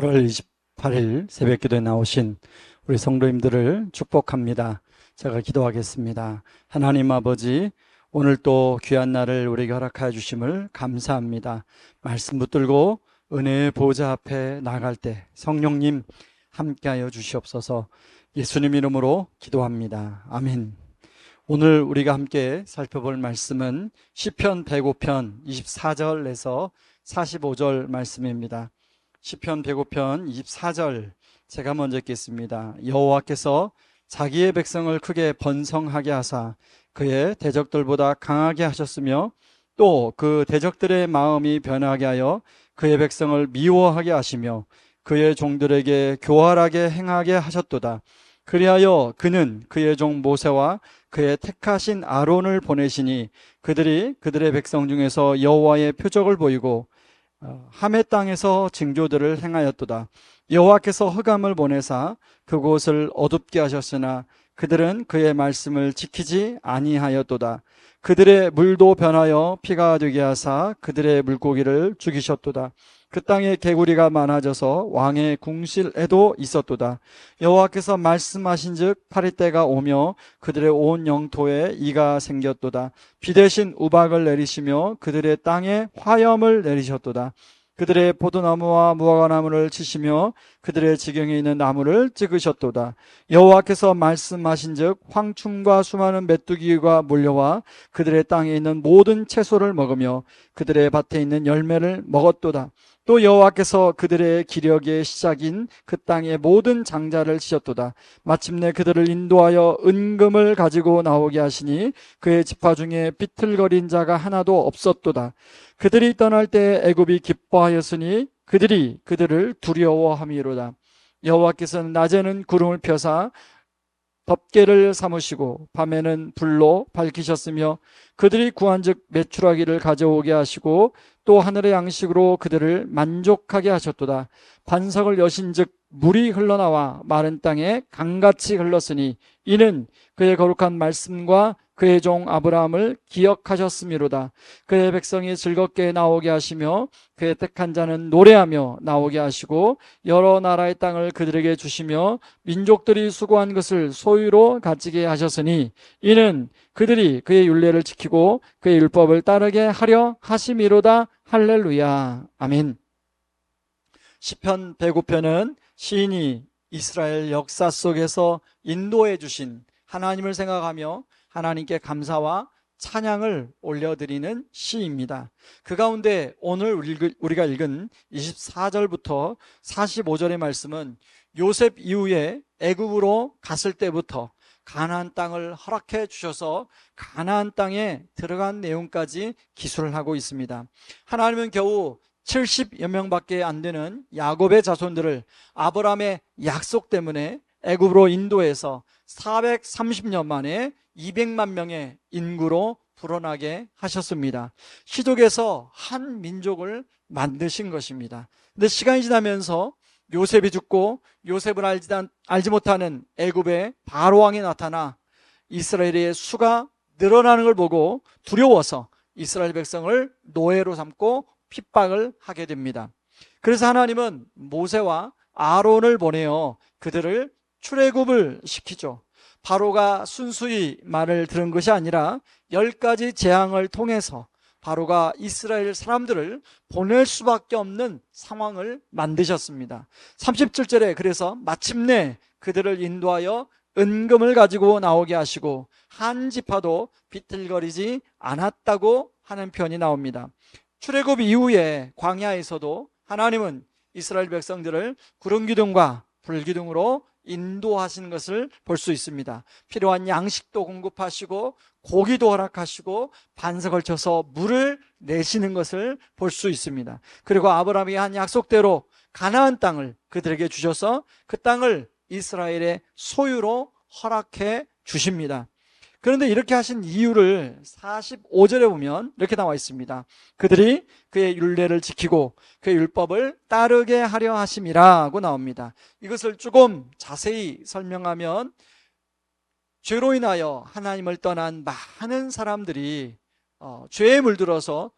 8월 28일 새벽기도에 나오신 우리 성도님들을 축복합니다. 제가 기도하겠습니다. 하나님 아버지, 오늘 또 귀한 날을 우리에게 허락하여 주심을 감사합니다. 말씀 붙들고 은혜의 보좌 앞에 나갈 때 성령님 함께하여 주시옵소서. 예수님 이름으로 기도합니다. 아멘. 오늘 우리가 함께 살펴볼 말씀은 시편 105편 24절에서 45절 말씀입니다. 시편 105편 24절 제가 먼저 읽겠습니다. 여호와께서 자기의 백성을 크게 번성하게 하사 그의 대적들보다 강하게 하셨으며 또 그 대적들의 마음이 변하게 하여 그의 백성을 미워하게 하시며 그의 종들에게 교활하게 행하게 하셨도다. 그리하여 그는 그의 종 모세와 그의 택하신 아론을 보내시니 그들이 그들의 백성 중에서 여호와의 표적을 보이고 함의 땅에서 징조들을 행하였도다. 여호와께서 흑암을 보내사 그곳을 어둡게 하셨으나 그들은 그의 말씀을 지키지 아니하였도다. 그들의 물도 변하여 피가 되게 하사 그들의 물고기를 죽이셨도다. 그 땅에 개구리가 많아져서 왕의 궁실에도 있었도다. 여호와께서 말씀하신즉 파리때가 오며 그들의 온 영토에 이가 생겼도다. 비 대신 우박을 내리시며 그들의 땅에 화염을 내리셨도다. 그들의 포도나무와 무화과나무를 치시며 그들의 지경에 있는 나무를 찍으셨도다. 여호와께서 말씀하신즉 황충과 수많은 메뚜기가 몰려와 그들의 땅에 있는 모든 채소를 먹으며 그들의 밭에 있는 열매를 먹었도다. 또 여호와께서 그들의 기력의 시작인 그 땅의 모든 장자를 치셨도다. 마침내 그들을 인도하여 은금을 가지고 나오게 하시니 그의 지파 중에 비틀거린 자가 하나도 없었도다. 그들이 떠날 때 애굽이 기뻐하였으니 그들이 그들을 두려워함이로다. 여호와께서는 낮에는 구름을 펴사 덮개를 삼으시고 밤에는 불로 밝히셨으며 그들이 구한즉 메추라기를 가져오게 하시고 또 하늘의 양식으로 그들을 만족하게 하셨도다. 반석을 여신즉 물이 흘러나와 마른 땅에 강같이 흘렀으니 이는 그의 거룩한 말씀과 그의 종 아브라함을 기억하셨음이로다. 그의 백성이 즐겁게 나오게 하시며 그의 택한 자는 노래하며 나오게 하시고 여러 나라의 땅을 그들에게 주시며 민족들이 수고한 것을 소유로 가지게 하셨으니 이는 그들이 그의 율례를 지키고 그의 율법을 따르게 하려 하심이로다. 할렐루야. 아멘. 시편 105편은 시인이 이스라엘 역사 속에서 인도해 주신 하나님을 생각하며 하나님께 감사와 찬양을 올려드리는 시입니다. 그 가운데 오늘 우리가 읽은 24절부터 45절의 말씀은 요셉 이후에 애굽으로 갔을 때부터 가나안 땅을 허락해 주셔서 가나안 땅에 들어간 내용까지 기술을 하고 있습니다. 하나님은 겨우 70여 명밖에 안 되는 야곱의 자손들을 아브라함의 약속 때문에 애굽으로 인도해서 430년 만에 200만 명의 인구로 불어나게 하셨습니다. 시족에서 한 민족을 만드신 것입니다. 근데 시간이 지나면서 요셉이 죽고 요셉을 알지 못하는 애굽의 바로왕이 나타나 이스라엘의 수가 늘어나는 걸 보고 두려워서 이스라엘 백성을 노예로 삼고 핍박을 하게 됩니다. 그래서 하나님은 모세와 아론을 보내어 그들을 출애굽을 시키죠. 바로가 순수히 말을 들은 것이 아니라 10가지 재앙을 통해서 바로가 이스라엘 사람들을 보낼 수밖에 없는 상황을 만드셨습니다. 37절에 그래서 마침내 그들을 인도하여 은금을 가지고 나오게 하시고 한 지파도 비틀거리지 않았다고 하는 표현이 나옵니다. 출애굽 이후에 광야에서도 하나님은 이스라엘 백성들을 구름 기둥과 불 기둥으로 인도하시는 것을 볼 수 있습니다. 필요한 양식도 공급하시고 고기도 허락하시고 반석을 쳐서 물을 내시는 것을 볼 수 있습니다. 그리고 아브라함이 한 약속대로 가나안 땅을 그들에게 주셔서 그 땅을 이스라엘의 소유로 허락해 주십니다. 그런데 이렇게 하신 이유를 45절에 보면 이렇게 나와 있습니다. 그들이 그의 율례를 지키고 그의 율법을 따르게 하려 하심이라고 나옵니다. 이것을 조금 자세히 설명하면 죄로 인하여 하나님을 떠난 많은 사람들이 죄에 물들어서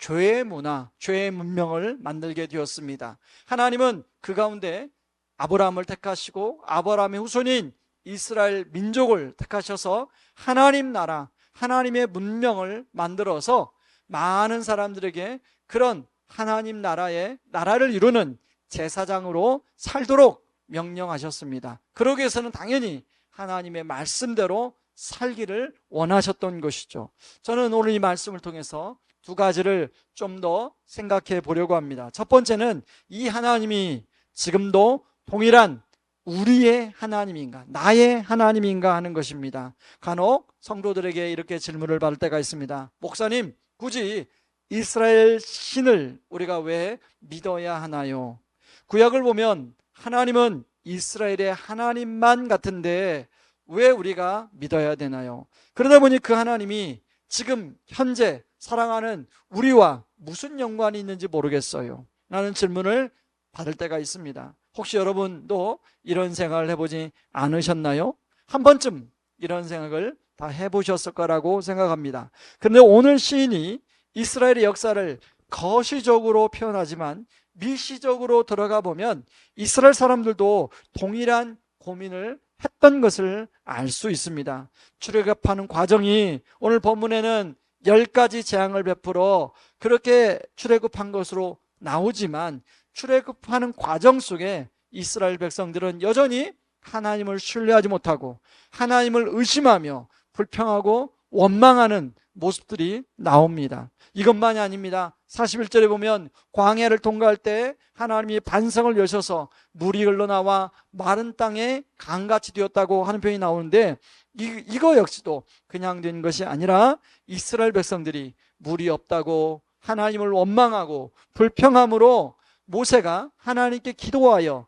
죄의 문화, 죄의 문명을 만들게 되었습니다. 하나님은 그 가운데 아브라함을 택하시고 아브라함의 후손인 이스라엘 민족을 택하셔서 하나님 나라, 하나님의 문명을 만들어서 많은 사람들에게 그런 하나님 나라를 이루는 제사장으로 살도록 명령하셨습니다. 그러기 위해서는 당연히 하나님의 말씀대로 살기를 원하셨던 것이죠. 저는 오늘 이 말씀을 통해서 두 가지를 좀 더 생각해 보려고 합니다. 첫 번째는 이 하나님이 지금도 동일한 우리의 하나님인가, 나의 하나님인가 하는 것입니다. 간혹 성도들에게 이렇게 질문을 받을 때가 있습니다. 목사님, 굳이 이스라엘 신을 우리가 왜 믿어야 하나요? 구약을 보면 하나님은 이스라엘의 하나님만 같은데 왜 우리가 믿어야 되나요? 그러다 보니 그 하나님이 지금 현재 사랑하는 우리와 무슨 연관이 있는지 모르겠어요 라는 질문을 받을 때가 있습니다. 혹시 여러분도 이런 생각을 해보지 않으셨나요? 한 번쯤 이런 생각을 다 해보셨을 거라고 생각합니다. 그런데 오늘 시인이 이스라엘의 역사를 거시적으로 표현하지만 밀시적으로 들어가 보면 이스라엘 사람들도 동일한 고민을 했던 것을 알 수 있습니다. 출애굽하는 과정이 오늘 본문에는 10가지 재앙을 베풀어 그렇게 출애굽한 것으로 나오지만 출애굽하는 과정 속에 이스라엘 백성들은 여전히 하나님을 신뢰하지 못하고 하나님을 의심하며 불평하고 원망하는 모습들이 나옵니다. 이것만이 아닙니다. 41절에 보면 광야를 통과할 때 하나님이 반성을 여셔서 물이 흘러나와 마른 땅에 강같이 되었다고 하는 표현이 나오는데 이거 역시도 그냥 된 것이 아니라 이스라엘 백성들이 물이 없다고 하나님을 원망하고 불평함으로 모세가 하나님께 기도하여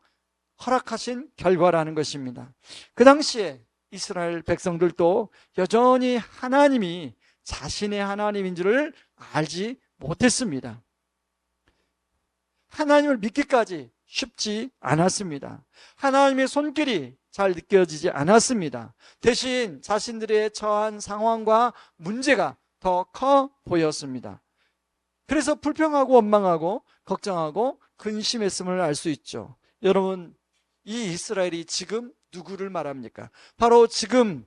허락하신 결과라는 것입니다. 그 당시에 이스라엘 백성들도 여전히 하나님이 자신의 하나님인 줄을 알지 못했습니다. 하나님을 믿기까지 쉽지 않았습니다. 하나님의 손길이 잘 느껴지지 않았습니다. 대신 자신들의 처한 상황과 문제가 더 커 보였습니다. 그래서 불평하고 원망하고 걱정하고 근심했음을 알 수 있죠. 여러분, 이 이스라엘이 지금 누구를 말합니까? 바로 지금은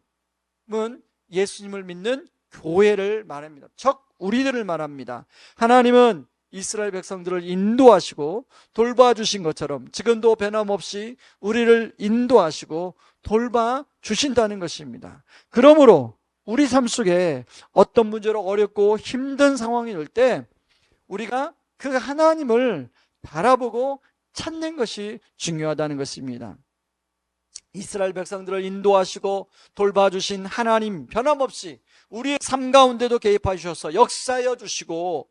예수님을 믿는 교회를 말합니다. 즉 우리들을 말합니다. 하나님은 이스라엘 백성들을 인도하시고 돌봐주신 것처럼 지금도 변함없이 우리를 인도하시고 돌봐주신다는 것입니다. 그러므로 우리 삶 속에 어떤 문제로 어렵고 힘든 상황이 올 때 우리가 그 하나님을 바라보고 찾는 것이 중요하다는 것입니다. 이스라엘 백성들을 인도하시고 돌봐주신 하나님 변함없이 우리의 삶 가운데도 개입하셔서 역사하여 주시고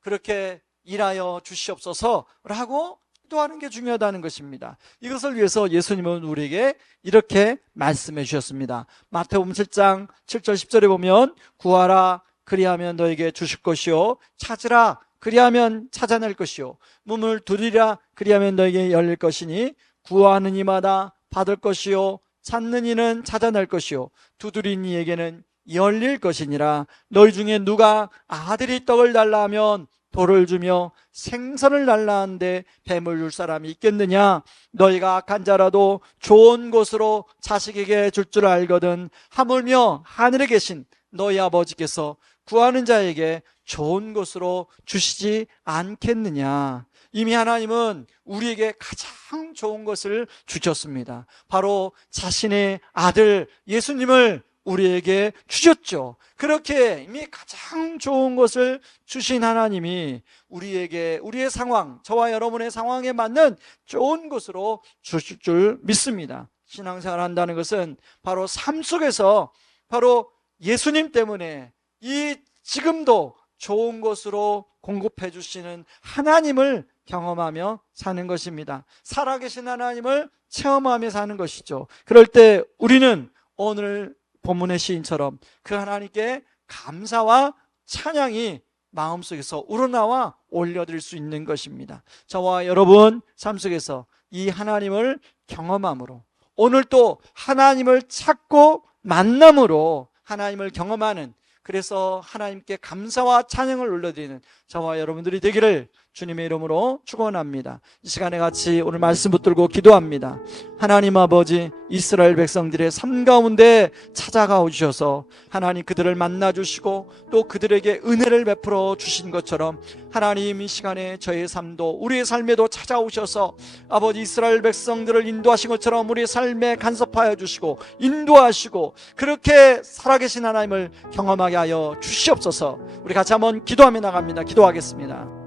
그렇게 일하여 주시옵소서라고 기도하는 게 중요하다는 것입니다. 이것을 위해서 예수님은 우리에게 이렇게 말씀해 주셨습니다. 마태복음 7장 7절 10절에 보면 구하라 그리하면 너에게 주실 것이요 찾으라 그리하면 찾아낼 것이요 문을 두드리라 그리하면 너에게 열릴 것이니 구하는 이마다 받을 것이요 찾는 이는 찾아낼 것이요 두드린 이에게는 열릴 것이니라. 너희 중에 누가 아들이 떡을 달라 하면 돌을 주며 생선을 달라 하는데 뱀을 줄 사람이 있겠느냐? 너희가 악한 자라도 좋은 것으로 자식에게 줄 줄 알거든 하물며 하늘에 계신 너희 아버지께서 구하는 자에게 좋은 것으로 주시지 않겠느냐? 이미 하나님은 우리에게 가장 좋은 것을 주셨습니다. 바로 자신의 아들 예수님을 우리에게 주셨죠. 그렇게 이미 가장 좋은 것을 주신 하나님이 우리에게 우리의 상황, 저와 여러분의 상황에 맞는 좋은 것으로 주실 줄 믿습니다. 신앙생활을 한다는 것은 바로 삶 속에서 바로 예수님 때문에 이 지금도 좋은 것으로 공급해 주시는 하나님을 경험하며 사는 것입니다. 살아계신 하나님을 체험하며 사는 것이죠. 그럴 때 우리는 오늘 본문의 시인처럼 그 하나님께 감사와 찬양이 마음속에서 우러나와 올려드릴 수 있는 것입니다. 저와 여러분 삶 속에서 이 하나님을 경험함으로 오늘 또 하나님을 찾고 만남으로 하나님을 경험하는 그래서 하나님께 감사와 찬양을 올려드리는 저와 여러분들이 되기를 주님의 이름으로 축원합니다. 이 시간에 같이 오늘 말씀 붙들고 기도합니다. 하나님 아버지, 이스라엘 백성들의 삶 가운데 찾아가 오셔서 하나님 그들을 만나 주시고 또 그들에게 은혜를 베풀어 주신 것처럼 하나님 이 시간에 저의 삶도 우리의 삶에도 찾아오셔서 아버지 이스라엘 백성들을 인도하신 것처럼 우리의 삶에 간섭하여 주시고 인도하시고 그렇게 살아계신 하나님을 경험하게 하여 주시옵소서. 우리 같이 한번 기도하며 나갑니다. 기도하겠습니다.